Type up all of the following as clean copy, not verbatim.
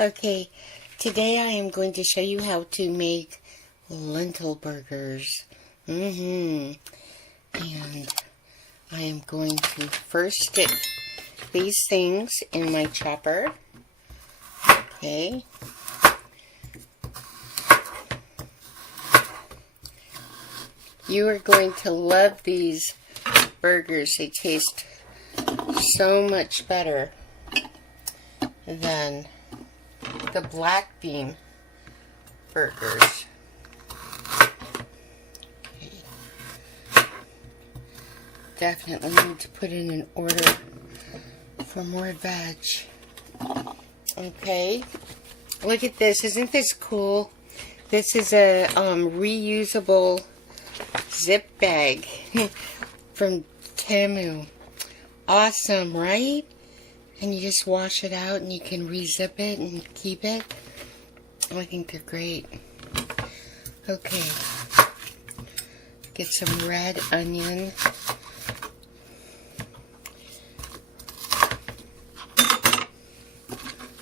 Okay, today I am going to show you how to make lentil burgers. And I am going to first stick these things in my chopper. Okay. You are going to love these burgers. They taste so much better than the black bean burgers. Okay. Definitely need to put in an order for more veg. Okay, look at this. Isn't this cool? This is a reusable zip bag from Temu. Awesome, right? And you just wash it out and you can re-zip it and keep it. I think they're great. Okay. Get some red onion.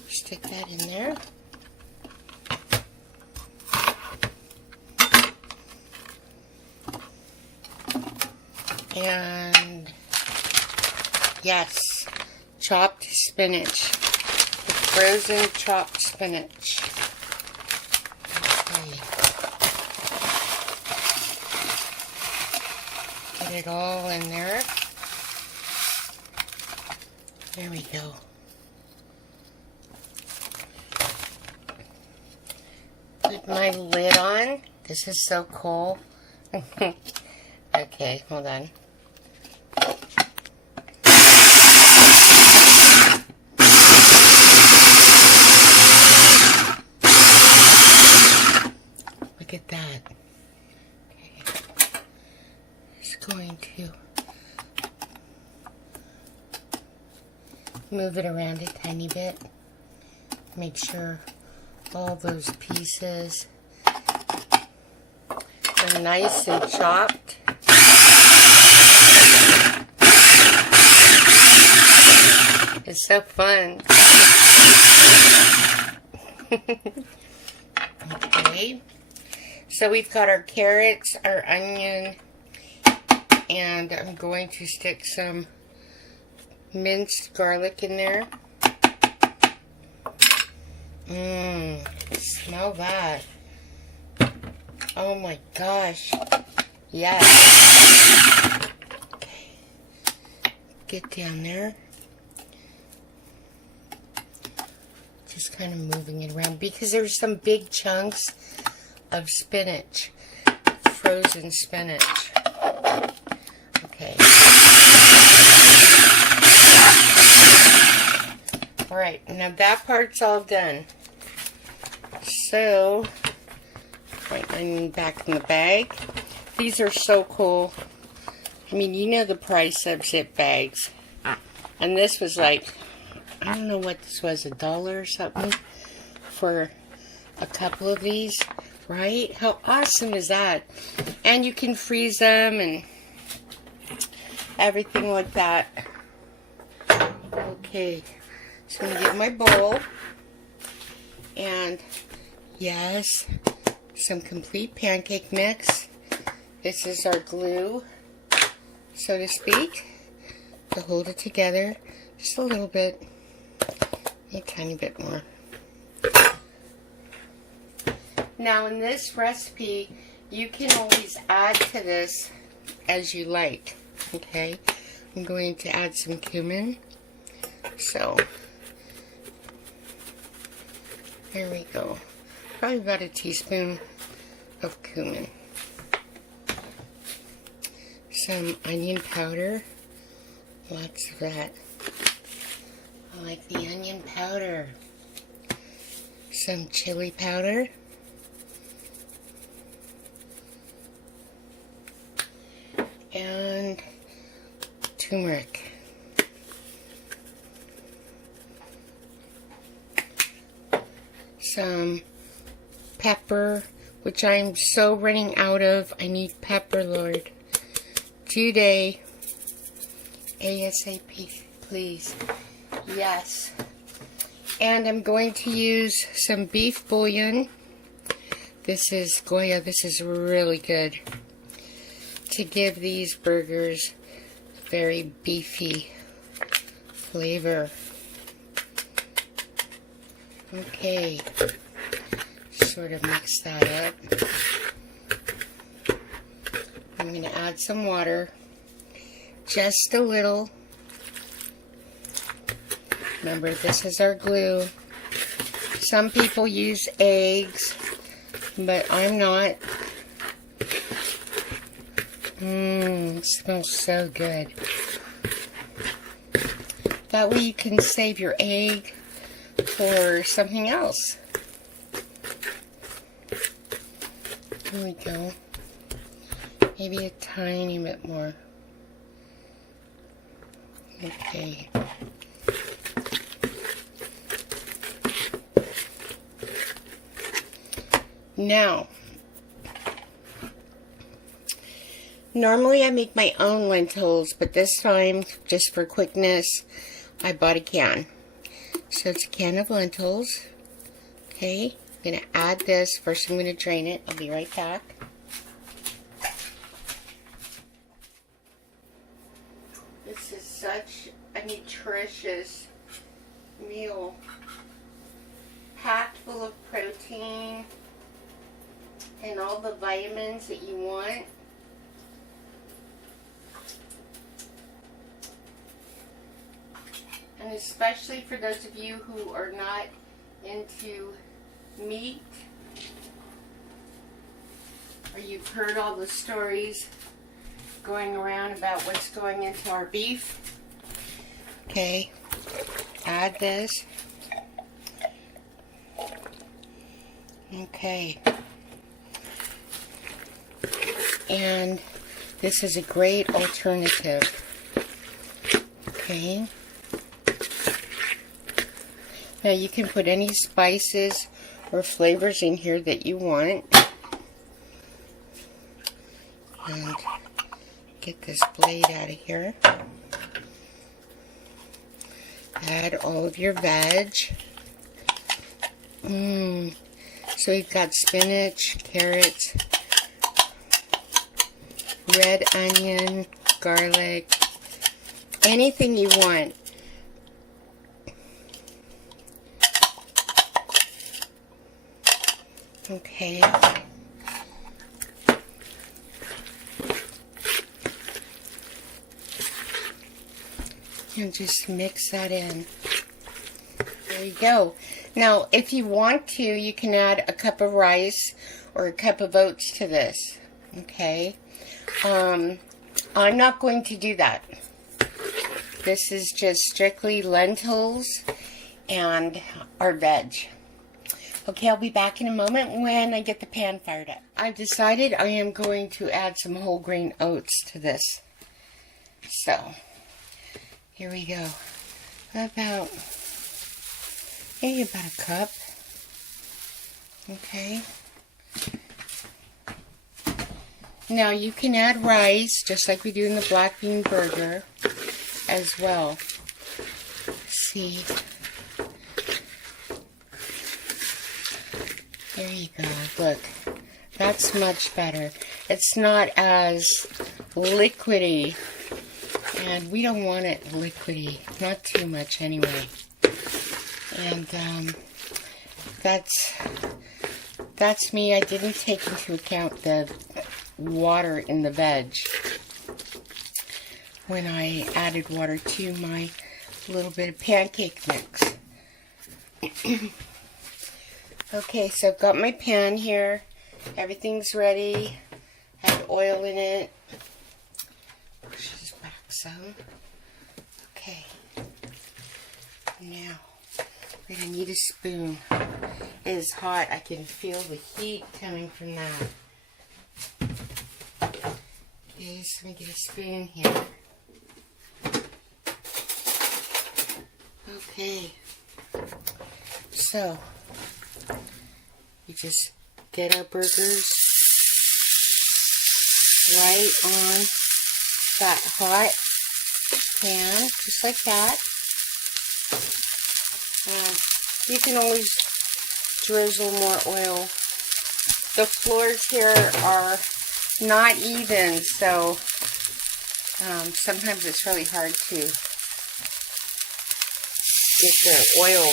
Stick that in there. And yes, chopped spinach. The frozen chopped spinach. Okay. Get it all in there. There we go. Put my lid on. This is so cool. Okay, hold on. Look at that. Okay. Just going to move it around a tiny bit. Make sure all those pieces are nice and chopped. It's so fun. Okay. So we've got our carrots, our onion, and I'm going to stick some minced garlic in there. Smell that. Oh my gosh. Yes. Okay. Get down there. Just kind of moving it around because there's some big chunks of spinach. Frozen spinach. Okay. Alright, now that part's all done. So, right, I'm back in the bag. These are so cool. I mean, you know the price of zip bags. And this was like, I don't know what this was, $1 or something for a couple of these, right? How awesome is that? And you can freeze them and everything like that. Okay, so I'm going to get my bowl. And yes, some complete pancake mix. This is our glue, so to speak, to hold it together. Just a little bit, a tiny bit more. Now in this recipe, you can always add to this as you like, okay? I'm going to add some cumin. So, there we go. Probably about a teaspoon of cumin. Some onion powder. Lots of that. I like the onion powder. Some chili powder. And turmeric. Some pepper, which I'm so running out of. I need pepper, Lord. Today. ASAP, please. Yes. And I'm going to use some beef bouillon. This is Goya. This is really good to give these burgers a very beefy flavor. Okay, sort of mix that up. I'm going to add some water, just a little. Remember, this is our glue. Some people use eggs, but I'm not. It smells so good. That way you can save your egg for something else. There we go. Maybe a tiny bit more. Okay. Now, normally I make my own lentils, but this time, just for quickness, I bought a can. So it's a can of lentils. Okay, I'm going to add this. First I'm going to drain it. I'll be right back. This is such a nutritious meal. Packed full of protein and all the vitamins that you want. And especially for those of you who are not into meat, or you've heard all the stories going around about what's going into our beef. Okay, add this. Okay. And this is a great alternative. Okay. Now you can put any spices or flavors in here that you want. And get this blade out of here. Add all of your veg. So we've got spinach, carrots, red onion, garlic, anything you want. Okay. And just mix that in. There you go. Now, if you want to, you can add a cup of rice or a cup of oats to this. Okay. I'm not going to do that. This is just strictly lentils and our veg. Okay, I'll be back in a moment when I get the pan fired up. I've decided I am going to add some whole grain oats to this. So, here we go. Maybe about a cup. Okay. Now you can add rice, just like we do in the black bean burger, as well. See. There you go. Look. That's much better. It's not as liquidy. And we don't want it liquidy. Not too much anyway. And that's me. I didn't take into account the water in the veg when I added water to my little bit of pancake mix. Okay, so I've got my pan here. Everything's ready. I have oil in it. Push this back some. Okay. Now, we're going to need a spoon. It is hot. I can feel the heat coming from that. Okay, so let me get a spoon here. Okay. So, we just get our burgers right on that hot pan, just like that. And you can always drizzle more oil. The floors here are not even, so sometimes it's really hard to get the oil.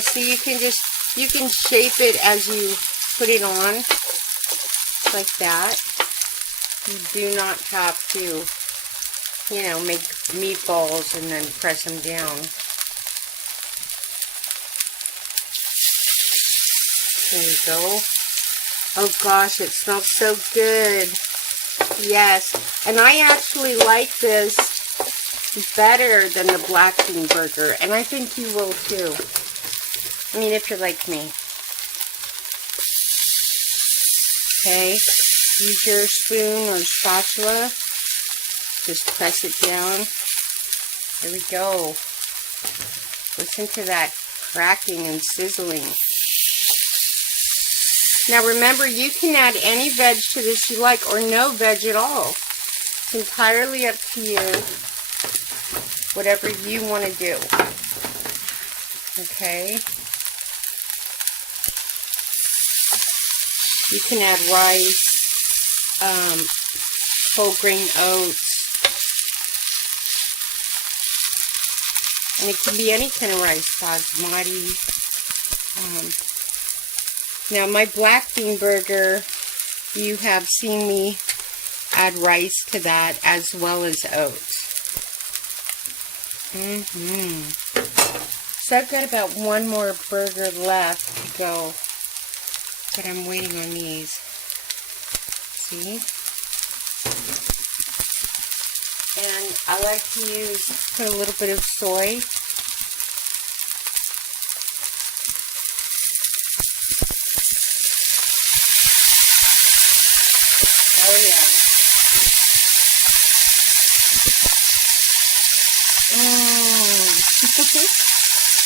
So you can shape it as you put it on, like that. You do not have to, you know, make meatballs and then press them down. There you go. Oh gosh, it smells so good. Yes, and I actually like this better than the black bean burger, and I think you will too. I mean, if you're like me. Okay, use your spoon or spatula. Just press it down. There we go. Listen to that cracking and sizzling. Now remember, you can add any veg to this you like, or no veg at all. It's entirely up to you. Whatever you want to do. Okay. You can add rice, whole grain oats, and it can be any kind of rice, basmati. Now my black bean burger, you have seen me add rice to that as well as oats. So I've got about one more burger left to go, but I'm waiting on these. See? And I like to put a little bit of soy. Oh yeah.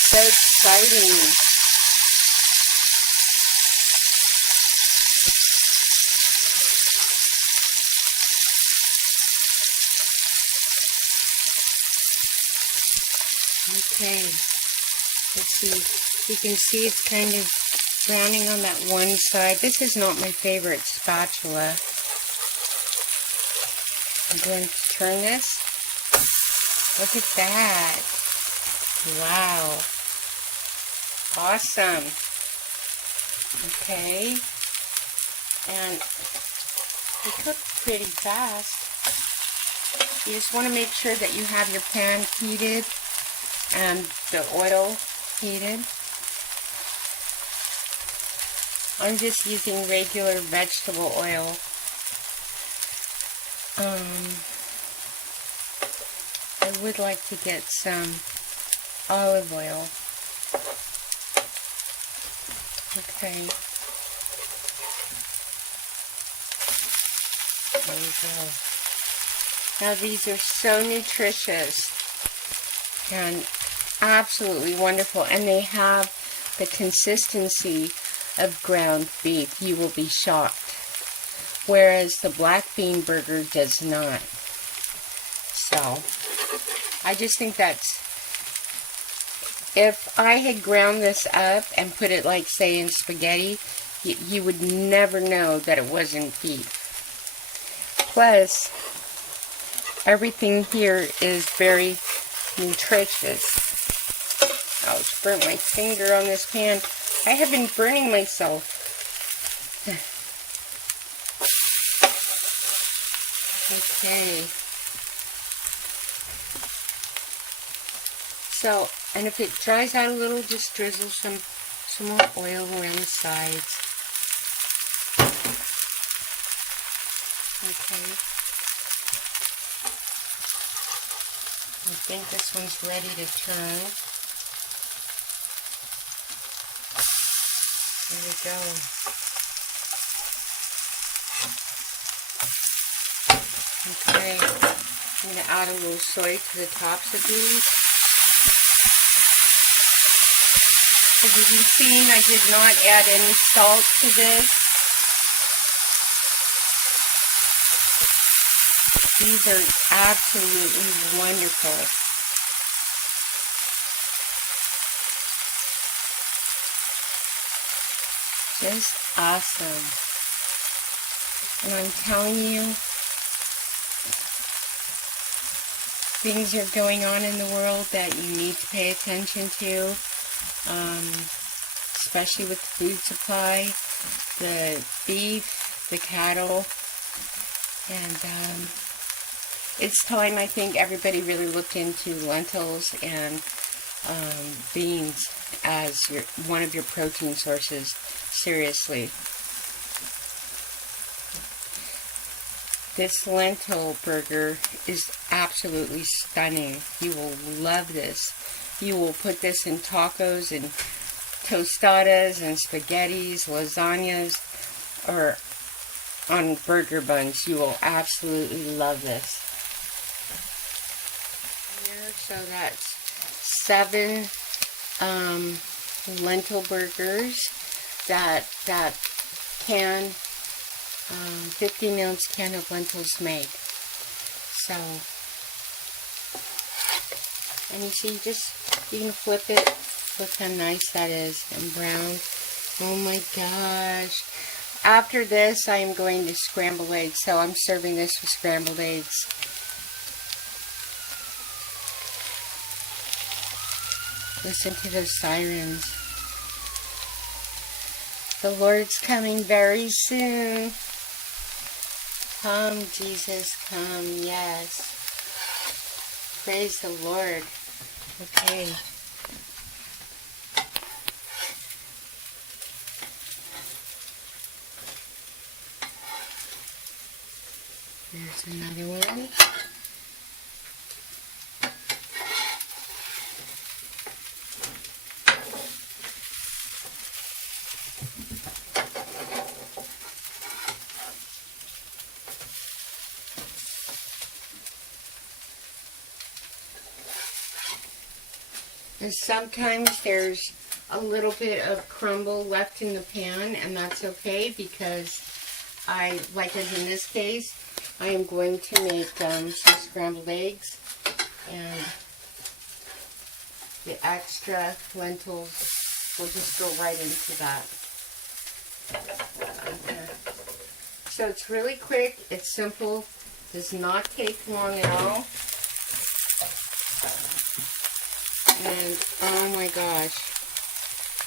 So exciting. Okay, let's see. You can see it's kind of browning on that one side. This is not my favorite spatula. I'm going to turn this. Look at that. Wow. Awesome. Okay. And they cook pretty fast. You just want to make sure that you have your pan heated and the oil heated. I'm just using regular vegetable oil. I would like to get some olive oil. Okay. There we go. Now these are so nutritious and absolutely wonderful, and they have the consistency of ground beef. You will be shocked. Whereas the black bean burger does not. So, I just think that's, if I had ground this up and put it like, say, in spaghetti, you would never know that it wasn't beef. Plus, everything here is very nutritious. I just burnt my finger on this pan. I have been burning myself. Okay. So, and if it dries out a little, just drizzle some more oil around the sides. Okay. I think this one's ready to turn. There we go. Okay, I'm going to add a little soy to the tops of these. As you've seen, I did not add any salt to this. These are absolutely wonderful. Just awesome. And I'm telling you, things are going on in the world that you need to pay attention to, especially with the food supply, the beef, the cattle, and it's time, I think, everybody really looked into lentils and beans as one of your protein sources seriously. This lentil burger is absolutely stunning. You will love this. You will put this in tacos and tostadas and spaghettis, lasagnas, or on burger buns. You will absolutely love this. Here, so that's 7 lentil burgers that can 15-ounce can of lentils made. So, and you see, you can flip it. Look how nice that is, and brown. Oh my gosh. After this, I am going to scramble eggs, so I'm serving this with scrambled eggs. Listen to those sirens. The Lord's coming very soon. Come, Jesus, come, yes. Praise the Lord. Okay. There's another one. And sometimes there's a little bit of crumble left in the pan, and that's okay, because like as in this case, I am going to make some scrambled eggs, and the extra lentils will just go right into that. Okay. So it's really quick, it's simple, does not take long at all. And oh my gosh,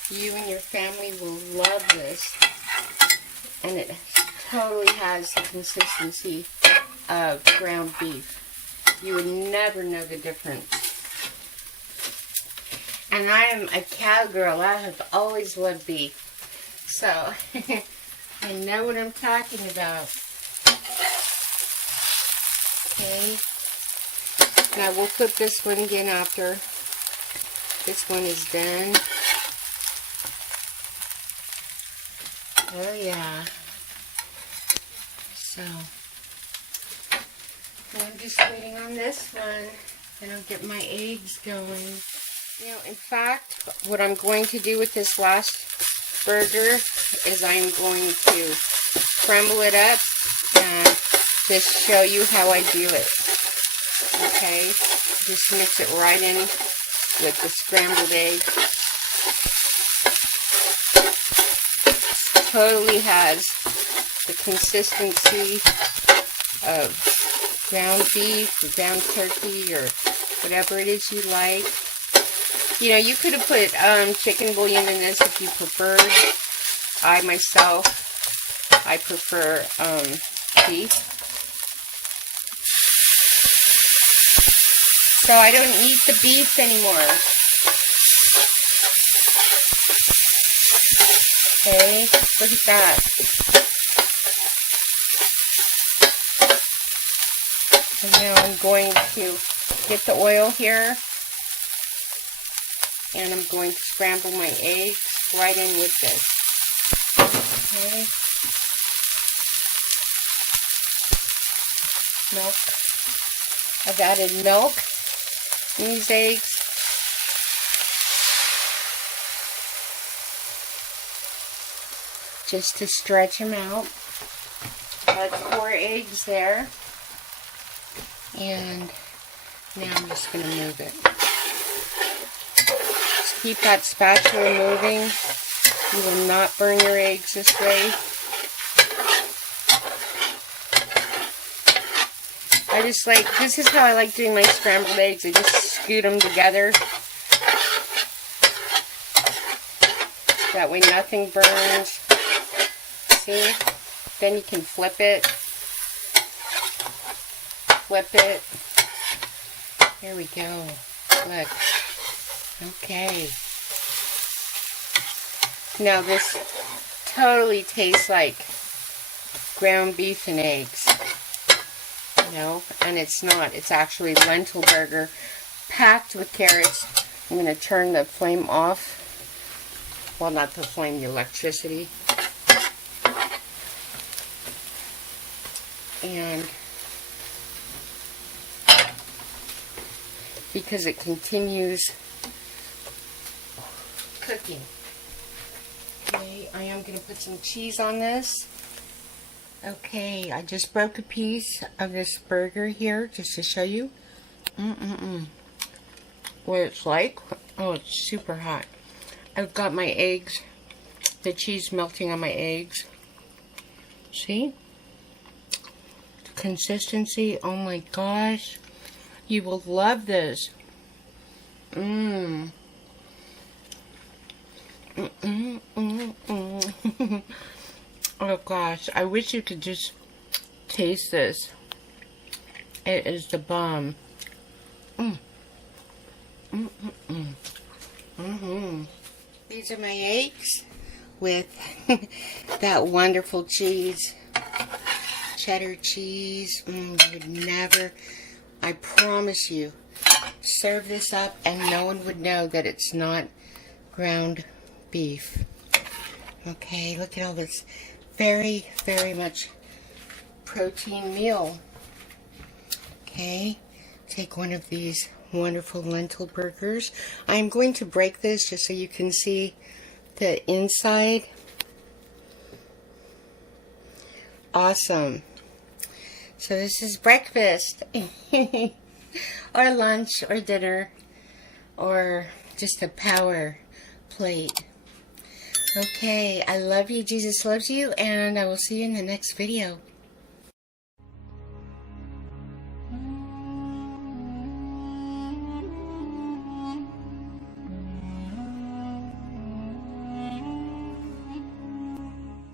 you and your family will love this. And it totally has the consistency of ground beef. You would never know the difference. And I am a cowgirl. I have always loved beef. So, I know what I'm talking about. Okay. Now we'll flip this one again after this one is done. Oh yeah. So, I'm just waiting on this one, and I'll get my eggs going. You know, in fact, what I'm going to do with this last burger is I'm going to crumble it up and just show you how I do it. Okay, just mix it right in with the scrambled egg. Totally has the consistency of ground beef or ground turkey or whatever it is you like. You know, you could have put chicken bouillon in this if you preferred. I prefer beef. So I don't eat the beef anymore. Okay, look at that. And now I'm going to get the oil here. And I'm going to scramble my eggs right in with this. Okay. Milk. I've added milk in these eggs. Just to stretch them out. That's 4 eggs there. And now I'm just going to move it. Keep that spatula moving. You will not burn your eggs this way. This is how I like doing my scrambled eggs. I just scoot them together. That way nothing burns. See? Then you can flip it. Flip it. There we go. Look. Okay. Now this totally tastes like ground beef and eggs. No, and it's not. It's actually lentil burger packed with carrots. I'm going to turn the flame off. Well, not the flame, the electricity. And because it continues cooking. Okay, I am going to put some cheese on this. Okay, I just broke a piece of this burger here just to show you what it's like. Oh, it's super hot. I've got my eggs, the cheese melting on my eggs. See? The consistency, oh my gosh. You will love this. Oh gosh, I wish you could just taste this. It is the bomb. These are my eggs with that wonderful cheese. Cheddar cheese. I would never, I promise you, serve this up and no one would know that it's not ground beef. Okay, look at all this very, very much protein meal. Okay, take one of these wonderful lentil burgers. I'm going to break this just so you can see the inside. Awesome. So this is breakfast or lunch or dinner or just a power plate. Okay, I love you. Jesus loves you, and I will see you in the next video.